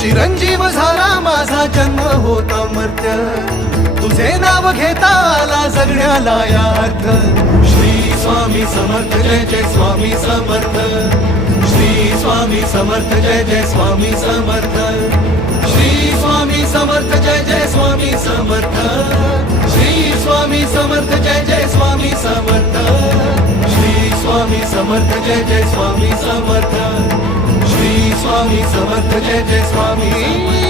चिरंजीव झाला माझा जन्म होता मर्त्य, तुझे नाव घेता आला जगण्याला या अर्थ. श्री स्वामी समर्थ जय जय स्वामी समर्थ, श्री स्वामी समर्थ जय जय स्वामी समर्थ, श्री स्वामी समर्थ जय जय स्वामी समर्थ, श्री स्वामी समर्थ जय जय स्वामी समर्थ, श्री स्वामी समर्थ जय जय स्वामी समर्थ, श्री स्वामी समर्थ जय जय स्वामी